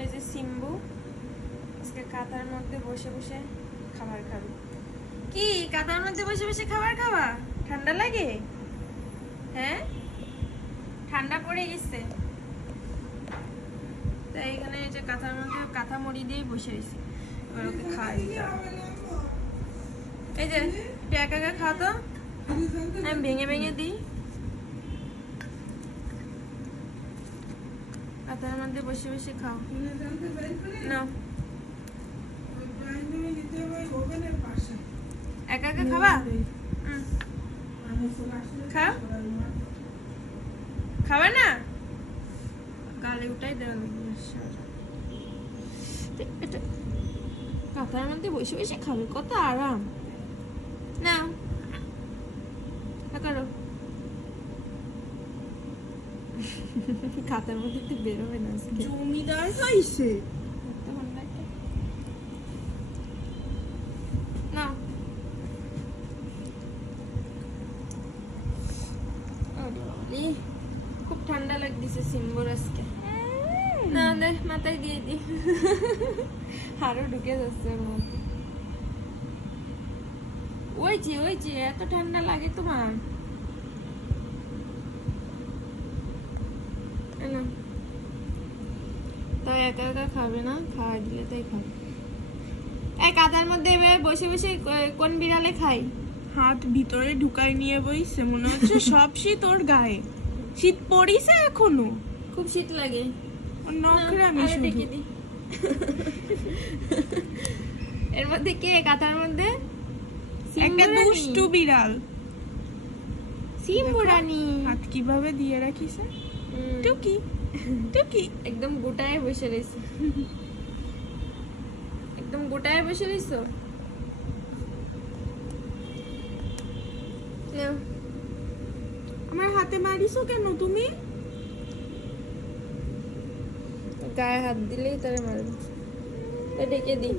এই যে সিম্বু আজকে কাঁথার মধ্যে বসে বসে খাবার খাবে। কি কাঁথার মধ্যে বসে বসে খাবার খাওয়া? ঠান্ডা লাগে? হ্যাঁ, ঠান্ডা পড়ে গেছে তাই এখানে এই যে কাঁথার মধ্যে কাঁথা মুড়ি দিয়ে বসে রয়েছে। এবার ওকে খাওয়াই, এই যে একা একা খাও তো, আমি ভেঙে ভেঙে দিই। কাঁথার মধ্যে বসে বসে খাও না, একা একা খাবা? খাও, খাবা না? গালে উঠাই দেওয়া এটা কাঁথার মধ্যে বসে বসে খাবে, কত আরাম না? করো, কাঁথার মধ্যে তো বেরোবে না। জমিদার খাইছে না, খুব ঠান্ডা লাগতেছে সিম্বর আজকে। না দেখ মাথায় দিয়ে দি, আরো ঢুকে যাচ্ছে ওর মধ্যে। ওই যে এত ঠান্ডা লাগে তোমার? তাই একা একা খাবে না, খাওয়া দিলে তাই খাবে। এই কাঁথার মধ্যে এবার বসে বসে কোন বিড়ালে খাই? হাত ভিতরে ঢুকাই নিয়ে বইছে, মনে হচ্ছে সব শীত ওর গায়ে। শীত পড়িছে এখনো? খুব শীত লাগে। নখরামি শুধু। এর মধ্যে কে কাঁথার মধ্যে? একটা দুষ্টু বিড়াল সিম্বু রানী। হাত কিভাবে দিয়ে রাখিছে, টুকি টুকি একদম গোটায় বসে রইছে, একদম গোটায় বসে রইছো। আমার হাতে মারিছো কেন তুমি? গায়ে হাত দিলেই তারে মারবে। ডেকে দি,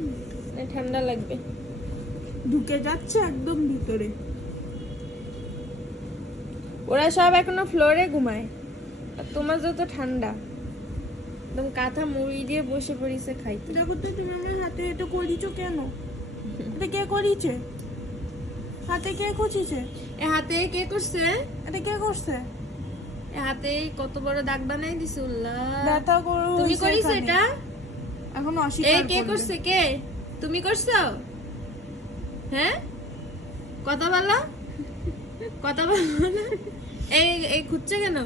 ঠান্ডা লাগবে। ঢুকে যাচ্ছে একদম ভিতরে। ওরা সব এখনো ফ্লোরে ঘুমায়, আর তোমার যত ঠান্ডা, একদম কাঁথা মুড়ি দিয়ে বসে পড়িছে খাইতে। দেখো তো তুমি আমার হাতে এটা করিছো কেন? এটা কে করিছে? হাতে কে খুঁচিছে? এ হাতে কে করছে? এটা কে করছে? এ হাতে কত বড় দাগ বানাই দিছে। উল্লাহ, ব্যথা করো। তুমি করিছো এটা? এখন অস্বীকার কে করছে? কে? তুমি করছো? হ্যাঁ, কথা বলো, কথা বলো না। এই খুঁজছে কেন?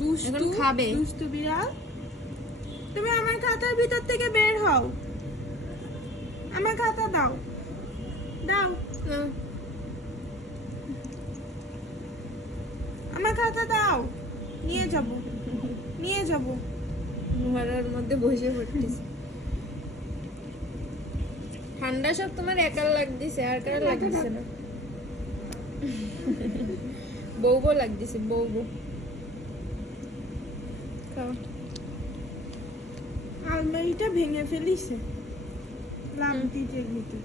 দুষ্টু খাবে। দুষ্টু বিড়াল, তুমি আমার খাতার ভিতর থেকে বের হও। আমার খাতা দাও, দাও আমার খাতা দাও। নিয়ে যাব, নিয়ে যাব। ঘরের মধ্যে বসে পড়তেছে। ঠান্ডা সব তোমার একার লাগতেছে, আর কার লাগতেছে না। বউ লাগতেছে, বউ খাও। আলমারিটা ভেঙে ফেলিছে লামটিটের ভিতর।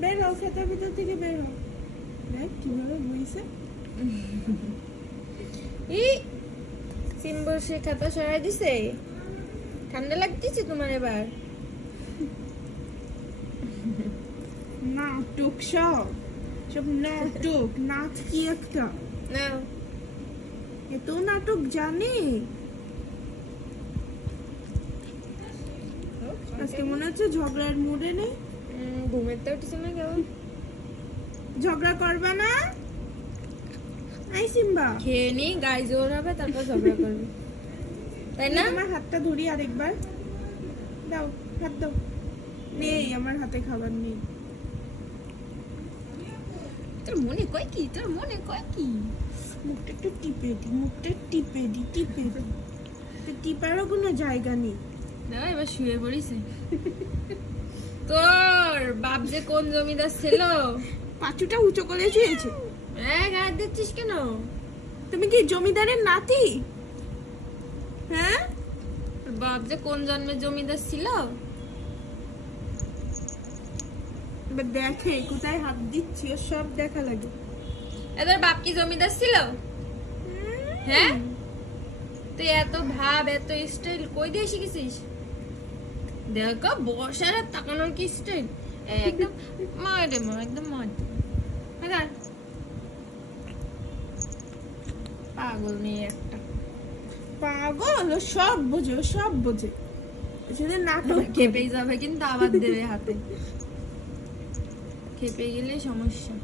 বের হও, খেতার ভিতর থেকে বের হও। দেখ কিভাবে বইছে। সিম্বর সে খাতা সরাই দিছে। ঠান্ডা লাগতেছে তোমার এবার? নাটক সব সব নাটক, নাচ কি একটা না, এত নাটক জানে। আজকে মনে হচ্ছে ঝগড়ার মুডে নেই। ঘুমের তো উঠেছে না কেমন? ঝগড়া করবা না? আই সিম্বা, খেয়ে নি, গায়ে জোর হবে, তারপর ঝগড়া করবে, তাই না? আমার হাতটা ধরি আরেকবার। দাও, হাত দাও। নেই, আমার হাতে খাবার নেই। তোর মনে কয় কি? তোর মনে কয় কি? মুখটা একটু টিপে দি, মুখটা টিপে দি, টিপে দি। টিপারও কোনো জায়গা নেই। না, এবার শুয়ে পড়িছে। তোর বাপ যে কোন জমিদার ছিল, পাঁচুটা উঁচু করে দিয়েছে। গায়ে দিচ্ছিস কেন? তুমি কি জমিদারের নাতি? হ্যাঁ, বাপ যে কোন জন্মের জমিদার ছিল। এবার দেখে কোথায় হাত দিচ্ছি, ও সব দেখা লাগে। এদের বাপ কি জমিদার ছিল? হ্যাঁ, তুই এত ভাব এত স্টাইল কই দিয়ে শিখেছিস? দেখো বসার আর তাকানোর কি স্টাইল, একদম মারে মা, একদম মারে। হ্যাঁ পাগল মেয়ে একটা। পাগল, ও সব বোঝে, ও সব বোঝে। সেদিন নাটক খেপেই যাবে কিন্তু আবার দেবে হাতে, খেপে গেলে সমস্যা।